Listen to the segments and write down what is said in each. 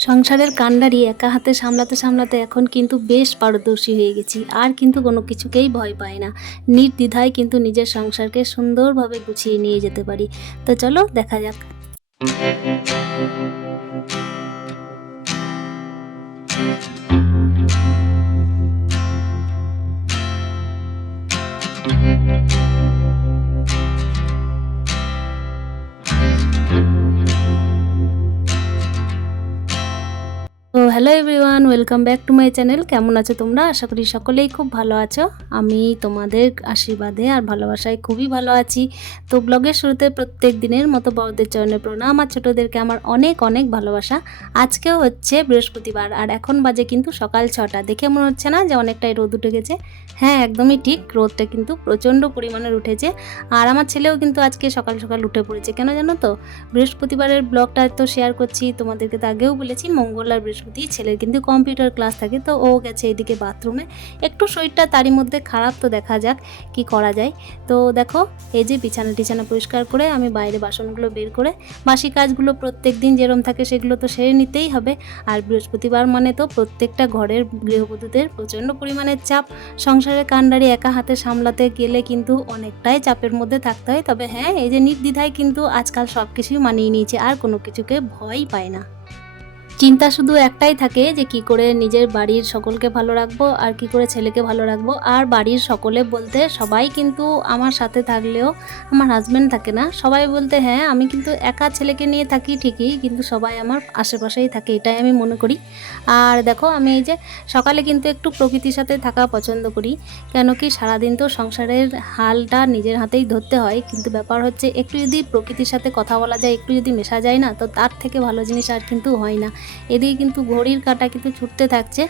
সংসারের কাণ্ডারি একা হাতে সামলাতে সামলাতে এখন কিন্তু বেশ পারদর্শী হয়ে গেছি। আর কিন্তু কোনো কিছুকেই ভয় পায় না। নির্দ্বিধায় কিন্তু নিজের সংসারকে সুন্দরভাবে গুছিয়ে নিয়ে যেতে পারি। তো চলো, দেখা যাক। তো welcome back to my channel কেমন আছো তোমরা? আশা করি সকলেই খুব ভালো আছো। আমি তোমাদের আশীর্বাদে আর ভালোবাসায় খুবই ভালো আছি। তো ব্লগের শুরুতে প্রত্যেক দিনের মতো বড়দের চরণে প্রণাম। আর ছোটোদেরকে আমার অনেক অনেক ভালোবাসা। আজকেও হচ্ছে বৃহস্পতিবার, আর এখন বাজে কিন্তু সকাল ছটা। দেখে মনে হচ্ছে না যে অনেকটাই রোদ উঠে গেছে? হ্যাঁ একদমই ঠিক, রোদটা কিন্তু প্রচণ্ড পরিমাণের উঠেছে। আর আমার ছেলেও কিন্তু আজকে সকাল সকাল উঠে পড়েছে। কেন জানো তো? বৃহস্পতিবারের ব্লগটা তো শেয়ার করছি, তোমাদেরকে তো আগেও বলেছি, মঙ্গল আর বৃহস্পতি ছেলের কিন্তু কম্পিউটার ক্লাস থাকে, তো ও গেছে এদিকে বাথরুমে। একটু শরীরটা তারই মধ্যে খারাপ, তো দেখা যাক কি করা যায়। তো দেখো, এই যে বিছানা টিছানা পরিষ্কার করে আমি বাইরে বাসনগুলো বের করে, বাসি কাজগুলো প্রত্যেক দিন যেরম থাকে সেগুলো তো সেরে নিতেই হবে। আর বৃহস্পতিবার মানে তো প্রত্যেকটা ঘরের গৃহবধূদের প্রচণ্ড পরিমাণের চাপ। সংসারের কাণ্ডারি একা হাতে সামলাতে গেলে কিন্তু অনেকটাই চাপের মধ্যে থাকতে হয়। তবে হ্যাঁ এই যে নির্দ্বিধায় কিন্তু আজকাল সব কিছুই মানিয়ে নিয়েছে, আর কোনো কিছুকে ভয় পায় না। চিন্তা শুধু একটাই থাকে যে কি করে নিজের বাড়ির সকলকে ভালো রাখব আর কি করে ছেলেকে ভালো রাখব। আর বাড়ির সকলে বলতে সবাই কিন্তু আমার সাথে থাকলেও আমার হাজব্যান্ড থাকে না। সবাই বলতে হ্যাঁ আমি কিন্তু একা ছেলেকে নিয়ে থাকি ঠিকই, কিন্তু সবাই আমার আশেপাশেই থাকে। এটাই আমি মনে করি। আর দেখো, আমি এই যে সকালে কিন্তু একটু প্রকৃতির সাথে থাকা পছন্দ করি, কেন কি সারাদিন তো সংসারের হালটা নিজের হাতেই ধরতে হয়। কিন্তু ব্যাপার হচ্ছে, একটু যদি প্রকৃতির সাথে কথা বলা যায়, একটু যদি মেশা যায় না, তো তার থেকে ভালো জিনিস আর কিন্তু হয় না। এদিকে কিন্তু ঘড়ির কাঁটা কিন্তু ছুটতে থাকছে।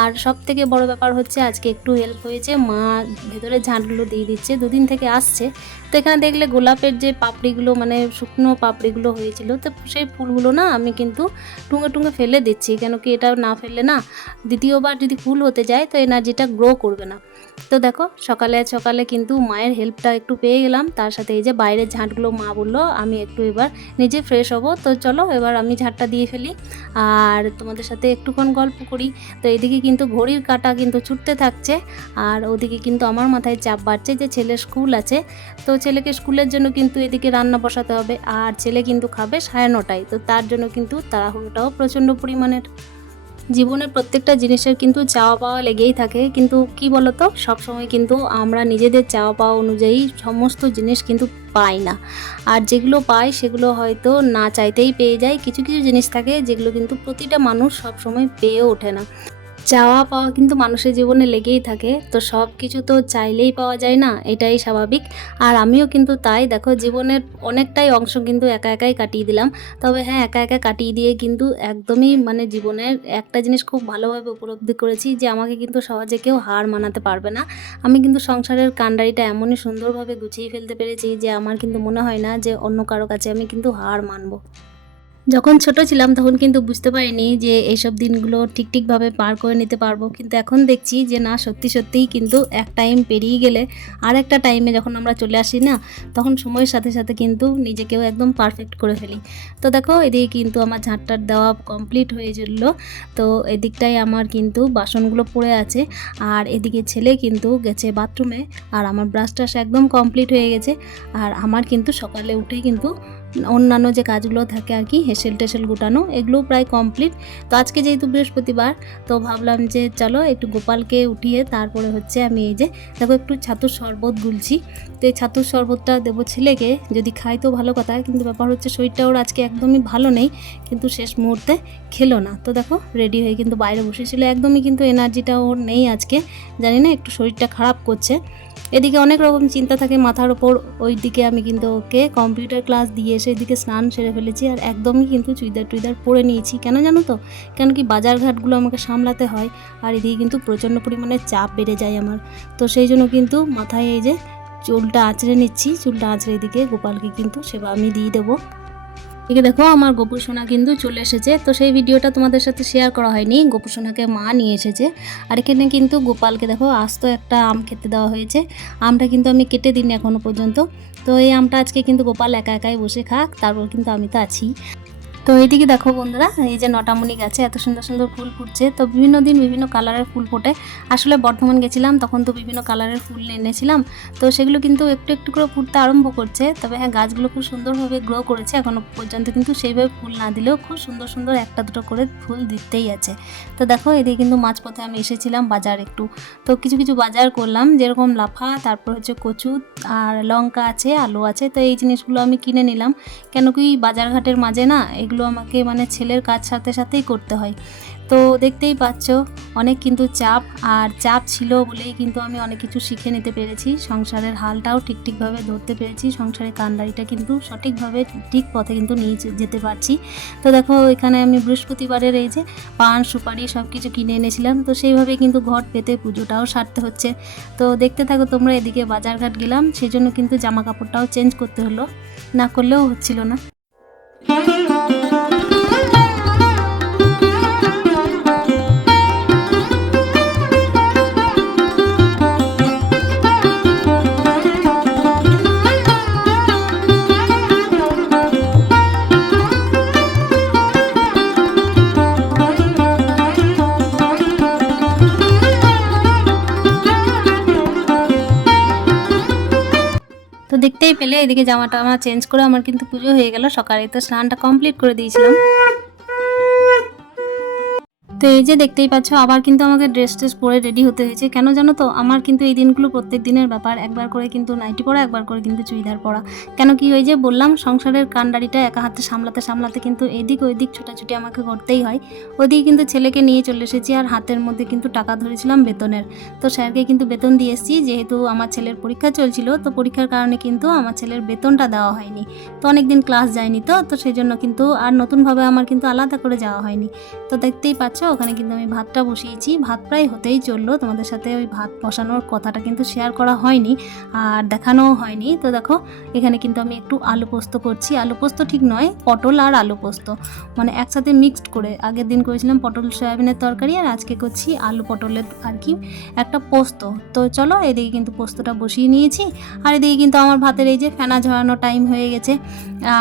আর সব থেকে বড় ব্যাপার হচ্ছে আজকে একটু হেল্প হয়েছে। মা ভেতরে ঝাঁটগুলো দিয়ে দিচ্ছে, দুদিন থেকে আসছে। তো এখানে দেখলে গোলাপের যে পাপড়িগুলো মানে শুকনো পাপড়িগুলো হয়েছিল, তো সেই ফুলগুলো না আমি কিন্তু টুঙে টুঙে ফেলে দিচ্ছি। কেন কি এটা না ফেললে না দ্বিতীয়বার যদি ফুল হতে যায়, তো এনার্জিটা গ্রো করবে না। তো দেখো, সকালে সকালে কিন্তু মায়ের হেল্পটা একটু পেয়ে গেলাম। তার সাথে এই যে বাইরের ঝাঁটগুলো মা বলল, আমি একটু এবার নিজে ফ্রেশ হব। তো চলো, এবার আমি ঝাঁটটা দিয়ে ফেলি। আর তোমাদের সাথে একটুক্ষণ গল্প করি। তো এদিকে কিন্তু ঘড়ির কাঁটা কিন্তু ছুটতে থাকছে। আর ওদিকে কিন্তু আমার মাথায় চাপ বাড়ছে যে ছেলে স্কুল আছে। তো ছেলেকে স্কুলের জন্য কিন্তু এদিকে রান্না বসাতে হবে। আর ছেলে কিন্তু খাবে সাড়ে নটায়। তো তার জন্য কিন্তু তাড়াহুড়োটাও প্রচণ্ড পরিমাণের। জীবনের প্রত্যেকটা জিনিসের কিন্তু চাওয়া পাওয়া লেগেই থাকে। কিন্তু কি বলতো? সবসময় কিন্তু আমরা নিজেদের চাওয়া পাওয়া অনুযায়ী সমস্ত জিনিস কিন্তু পাই না। আর যেগুলো পাই সেগুলো হয়তো না চাইতেই পেয়ে যায় কিছু কিছু জিনিস থাকে যেগুলো কিন্তু প্রতিটা মানুষ সবসময় পেয়ে ওঠে না। চাওয়া পাওয়া কিন্তু মানুষের জীবনে লেগেই থাকে। তো সব কিছু তো চাইলেই পাওয়া যায় না, এটাই স্বাভাবিক। আর আমিও কিন্তু তাই, দেখো জীবনের অনেকটাই অংশ কিন্তু একা একাই কাটিয়ে দিলাম। তবে হ্যাঁ একা একা কাটিয়ে দিয়ে কিন্তু একদমই মানে জীবনের একটা জিনিস খুব ভালোভাবে উপলব্ধি করেছি যে আমাকে কিন্তু সহজে কেউ হার মানাতে পারবে না। আমি কিন্তু সংসারের কাণ্ডারিটা এমনই সুন্দরভাবে গুছিয়ে ফেলতে পেরেছি যে আমার কিন্তু মনে হয় না যে অন্য কারও কাছে আমি কিন্তু হার মানবো। যখন ছোট ছিলাম তখন কিন্তু বুঝতে পারিনি যে এইসব দিনগুলো ঠিক ঠিকভাবে পার করে নিতে পারব। কিন্তু এখন দেখছি যে না, সত্যি সত্যিই কিন্তু এক টাইম পেরিয়ে গেলে আর একটা টাইমে যখন আমরা চলে আসি না, তখন সময়ের সাথে সাথে কিন্তু নিজেকেও একদম পারফেক্ট করে ফেলি। তো দেখো, এদিকে কিন্তু আমার ঝাঁটটার দেওয়া কমপ্লিট হয়ে যেল তো এদিকটাই আমার কিন্তু বাসনগুলো পড়ে আছে আর এদিকে ছেলে কিন্তু গেছে বাথরুমে আর আমার ব্রাশ টাশ একদম কমপ্লিট হয়ে গেছে। আর আমার কিন্তু সকালে উঠেই কিন্তু অন্যান্য যে কাজগুলো থাকে আর কি, হেসেল টেসেল গুটানো এগুলো প্রায় কমপ্লিট তো আজকে যেহেতু বৃহস্পতিবার, তো ভাবলাম যে চলো একটু গোপালকে উঠিয়ে তারপরে হচ্ছে আমি এই যে, দেখো একটু ছাতুর শরবত গুলছি। তো এই ছাতুর শরবতটা দেবো ছেলেকে, যদি খাই তো ভালো কথা, কিন্তু ব্যাপার হচ্ছে শরীরটা ওর আজকে একদমই ভালো নেই, কিন্তু শেষ মুহূর্তে খেলো না। তো দেখো রেডি হয়ে কিন্তু বাইরে বসেছিল, একদমই কিন্তু এনার্জিটা ওর নেই আজকে। জানি না একটু শরীরটা খারাপ করছে। এদিকে অনেক রকম চিন্তা থাকে মাথার ওপর ওই দিকে আমি কিন্তু ওকে কম্পিউটার ক্লাস দিয়ে এসে এদিকে স্নান সেরে ফেলেছি আর একদমই কিন্তু চুইদার টুইদার পরে নিয়েছি। কেন জানো তো? কেন কি বাজার ঘাটগুলো আমাকে সামলাতে হয় আর এদিকে কিন্তু প্রচণ্ড পরিমাণে চাপ বেড়ে যায় আমার। তো সেই জন্য কিন্তু মাথায় এই যে চুলটা আঁচড়ে নিচ্ছি, চুলটা আঁচড়ে এদিকে গোপালকে কিন্তু সেবা আমি দিয়ে দেবো। এদিকে দেখো, আমার গোপুর সোনা কিন্তু চলে এসেছে। তো সেই ভিডিওটা তোমাদের সাথে শেয়ার করা হয়নি। গোপুর সোনাকে মা নিয়ে এসেছে। আর এখানে কিন্তু গোপালকে দেখো, আস্ত একটা আম খেতে দেওয়া হয়েছে। আমটা কিন্তু আমি কেটে দিইনি এখনও পর্যন্ত। তো এই আমটা আজকে কিন্তু গোপাল একা একাই বসে খাক, তারপর কিন্তু আমি তো আছি। তো এইদিকে দেখো বন্ধুরা, এই যে নটামণি গাছে এত সুন্দর সুন্দর ফুল ফুটছে। তো বিভিন্ন দিন বিভিন্ন কালারের ফুল ফোটে। আসলে বর্ধমান গেছিলাম, তখন তো বিভিন্ন কালারের ফুল এনেছিলাম। তো সেগুলো কিন্তু একটু একটু করে ফুটতে আরম্ভ করছে। তবে হ্যাঁ গাছগুলো খুব সুন্দরভাবে গ্রো করেছে। এখনও পর্যন্ত কিন্তু সেইভাবে ফুল না দিলেও খুব সুন্দর সুন্দর একটা দুটো করে ফুল দিতেই আছে। তো দেখো, এদিকে কিন্তু মাঝপথে আমি এসেছিলাম বাজার একটু। তো কিছু কিছু বাজার করলাম, যেরকম লাফা, তারপর হচ্ছে কচু আর লঙ্কা আছে, আলু আছে। তো এই জিনিসগুলো আমি কিনে নিলাম। কেন কি বাজারঘাটের মাঝে না, এগুলো আমাকে মানে ছেলের কাজ সাথে সাথেই করতে হয়। তো দেখতেই পাচ্ছ, অনেক কিন্তু চাপ, আর চাপ ছিল বলেই কিন্তু আমি অনেক কিছু শিখে নিতে পেরেছি। সংসারের হালটাও ঠিক ঠিকভাবে ধরতে পেরেছি। সংসারের কান্ডারিটা কিন্তু সঠিকভাবে ঠিক পথে কিন্তু নিয়ে যেতে পারছি। তো দেখো, এখানে আমি বৃহস্পতিবারের এই যে পান, সুপারি সব কিছু কিনে এনেছিলাম। তো সেইভাবে কিন্তু ঘট পেতে পুজোটাও সারতে হচ্ছে। তো দেখতে থাকো, তোমরা এদিকে বাজারঘাট গেলাম। সেই জন্য কিন্তু জামা কাপড়টাও চেঞ্জ করতে হলো। না করলেও হচ্ছিল না। দেখতেই পেলে। এদিকে জামাটা আমার চেঞ্জ করে আমার কিন্তু পুজো হয়ে গেল। সকালে তো স্নানটা কমপ্লিট করে দিয়েছিলাম। তো এই যে দেখতেই পাচ্ছ, আবার কিন্তু আমাকে ড্রেস ট্রেস পরে রেডি হতে হয়েছে। কেন জানো তো? আমার কিন্তু এই দিনগুলো প্রত্যেক দিনের ব্যাপার। একবার করে কিন্তু নাইটি পরা, একবার করে কিন্তু চুড়িদার পরা। কেন কি ওই যে বললাম, সংসারের কান্ডারিটা একা হাতে সামলাতে সামলাতে কিন্তু এদিক ওইদিক ছোটাছুটি আমাকে করতেই হয়। ওদিকে কিন্তু ছেলেকে নিয়ে চলে এসেছি আর হাতের মধ্যে কিন্তু টাকা ধরেছিলাম বেতনের। তো স্যারকে কিন্তু বেতন দিয়ে এসেছি, যেহেতু আমার ছেলের পরীক্ষা চলছিল, তো পরীক্ষার কারণে কিন্তু আমার ছেলের বেতনটা দেওয়া হয়নি। তো অনেক দিন ক্লাস যায়নি তো তো সেই জন্য কিন্তু আর নতুনভাবে আমার কিন্তু আলাদা করে যাওয়া হয়নি। তো দেখতেই পাচ্ছ ওখানে কিন্তু আমি ভাতটা বসিয়েছি। ভাত প্রায় হতেই চলল। তোমাদের সাথে ওই ভাত বসানোর কথাটা কিন্তু শেয়ার করা হয়নি আর দেখানোও হয়নি। তো দেখো, এখানে কিন্তু আমি একটু আলু পোস্ত করছি। আলু পোস্ত ঠিক নয়, পটল আর আলু পোস্ত। মানে একসাথে মিক্সড করে। আগের দিন করেছিলাম পটল সয়াবিনের তরকারি আর আজকে করছি আলু পটলের আর কি একটা পোস্ত। তো চলো, এদিকে কিন্তু পোস্তটা বসিয়ে নিয়েছি। আর এদিকে কিন্তু আমার ভাতের এই যে ফেনা ঝরানো টাইম হয়ে গেছে।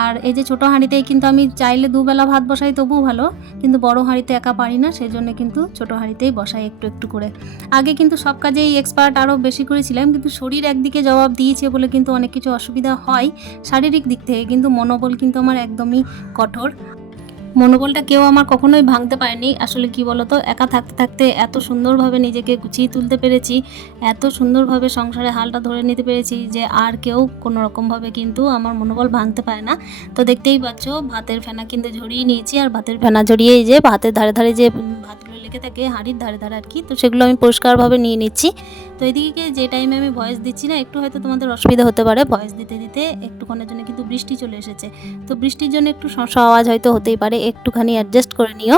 আর এই যে ছোটো হাঁড়িতেই কিন্তু আমি চাইলে দুবেলা ভাত বসাই, তবুও ভালো। কিন্তু বড় হাঁড়িতে একা পারি না সেই জন্য কিন্তু ছোটো হাঁড়িতেই বসাই একটু একটু করে। আগে কিন্তু সব কাজেই এক্সপার্ট আরও বেশি করেছিলাম, কিন্তু শরীর একদিকে জবাব দিয়েছে বলে কিন্তু অনেক কিছু অসুবিধা হয় শারীরিক দিক থেকে, কিন্তু মনোবল কিন্তু আমার একদমই কঠোর। মনোবলটা কেউ আমার কখনোই ভাঙতে পারেনি। আসলে কি বলতো? একা থাকতে থাকতে এত সুন্দরভাবে নিজেকে গুছিয়ে তুলতে পেরেছি, এত সুন্দরভাবে সংসারে হালটা ধরে নিতে পেরেছি যে আর কেউ কোনো রকমভাবে কিন্তু আমার মনোবল ভাঙতে পারে না। তো দেখতেই পাচ্ছ, ভাতের ফেনা কিন্তু ঝরিয়ে নিয়েছি আর ভাতের ফেনা ঝরিয়ে যে ভাতের ধারে ধারে যে ভাতগুলো লেগে থাকে, হাঁড়ির ধারে ধারে আর কি, তো সেগুলো আমি পরিষ্কারভাবে নিয়ে নিচ্ছি। তো এদিকে যে টাইমে আমি ভয়েস দিচ্ছি না, একটু হয়তো তোমাদের অসুবিধা হতে পারে। ভয়েস দিতে দিতে একটুক্ষণের জন্য কিন্তু বৃষ্টি চলে এসেছে। তো বৃষ্টির জন্য একটু শশ আওয়াজ হয়তো হতেই পারে, একটুখানি অ্যাডজাস্ট করে নিও।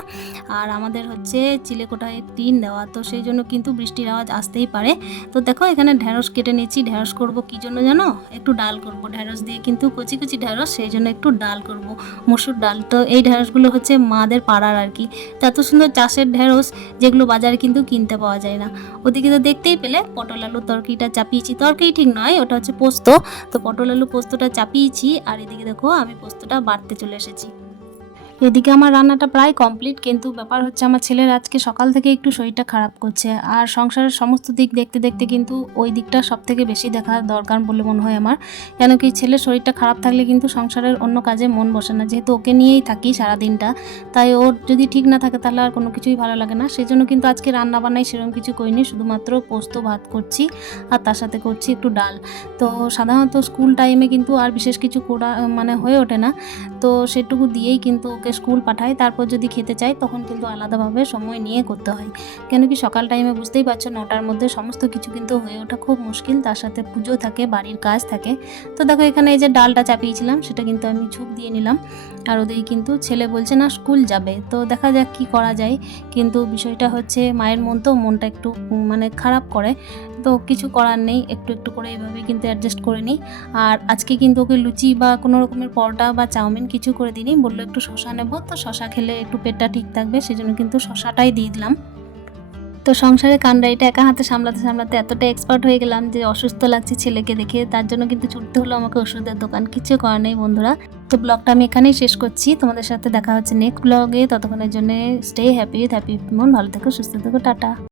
আর আমাদের হচ্ছে চিলেকোঠায় টিন দেওয়া, তো সেই জন্য কিন্তু বৃষ্টির আওয়াজ আসতেই পারে। তো দেখো এখানে ঢ্যাঁড়স কেটে নিচ্ছি। ঢ্যাঁড়স করব কী জন্য জানো? একটু ডাল করব। ঢ্যাঁড়স দিয়ে কিন্তু কচি কচি ঢ্যাঁড়স সেই জন্য একটু ডাল করব। মসুর ডাল। তো এই ঢ্যাঁড়সগুলো হচ্ছে মাদের পাড়ার আর কি। এত সুন্দর চাষের ঢ্যাঁড়স যেগুলো বাজারে কিন্তু কিনতে পাওয়া যায় না। ওদিকে তো দেখতেই পেলে পটল আলুর তরকারিটা চাপিয়েছি। তরকারি ঠিক নয়, ওটা হচ্ছে পোস্ত। তো পটল আলু পোস্তটা চাপিয়েছি, আর এদিকে দেখো আমি পোস্তটা বাড়তে চলে এসেছি। এদিকে আমার রান্নাটা প্রায় কমপ্লিট কিন্তু ব্যাপার হচ্ছে আমার ছেলের আজকে সকাল থেকে একটু শরীরটা খারাপ করছে। আর সংসারের সমস্ত দিক দেখতে দেখতে কিন্তু ওই দিকটা সব থেকে বেশি দেখা দরকার বলে মনে হয় আমার। কেন কি ছেলের শরীরটা খারাপ থাকলে কিন্তু সংসারের অন্য কাজে মন বসে না। যেহেতু ওকে নিয়েই থাকি সারা দিনটা তাই ওর যদি ঠিক না থাকে তাহলে আর কোনো কিছুই ভালো লাগে না। সেই জন্য কিন্তু আজকে রান্না বান্নাই সেরকম কিছু করিনি, শুধুমাত্র পোস্ত ভাত করছি আর তার সাথে করছি একটু ডাল। তো সাধারণত স্কুল টাইমে কিন্তু আর বিশেষ কিছু করা মানে হয়ে ওঠে না। তো সেটুকু দিয়েই কিন্তু ওকে স্কুল পাঠাই তারপর যদি খেতে চাই তখন কিন্তু আলাদাভাবে সময় নিয়ে করতে হয়। কেন কি সকাল টাইমে বুঝতেই পারছ, নটার মধ্যে সমস্ত কিছু কিন্তু হয়ে ওঠা খুব মুশকিল, তার সাথে পুজো থাকে, বাড়ির কাজ থাকে। তো দেখো এখানে এই যে ডালটা চাপিয়েছিলাম, সেটা কিন্তু আমি ঝুঁক দিয়ে নিলাম। আর ওদিকে কিন্তু ছেলে বলছে, না, স্কুল যাবে। তো দেখা যাক কি করা যায়। কিন্তু বিষয়টা হচ্ছে মায়ের মন তো মনটা একটু মানে খারাপ করে। তো কিছু করার নেই, একটু একটু করে এইভাবে কিন্তু অ্যাডজাস্ট করে নিই। আর আজকে কিন্তু ওকে লুচি বা কোনো রকমের পরোটা বা চাউমিন কিছু করে দিইনি, বলল একটু শশা নেব। তো শশা খেলে একটু পেটটা ঠিক থাকবে, সেজন্য কিন্তু শশাটাই দিয়ে দিলাম। তো সংসারে কান্ডাইটা একা হাতে সামলাতে সামলাতে এতটা এক্সপার্ট হয়ে গেলাম যে অসুস্থ লাগছে ছেলেকে দেখে, তার জন্য কিন্তু ছুটতে হলো আমাকে ওষুধের দোকান। কিছু করার নেই বন্ধুরা। তো ব্লগটা আমি এখানেই শেষ করছি। তোমাদের সাথে দেখা হচ্ছে নেক্সট ব্লগে ততক্ষণের জন্য স্টে হ্যাপি হ্যাপি মন, ভালো থেকো, সুস্থ থেকো, টাটা।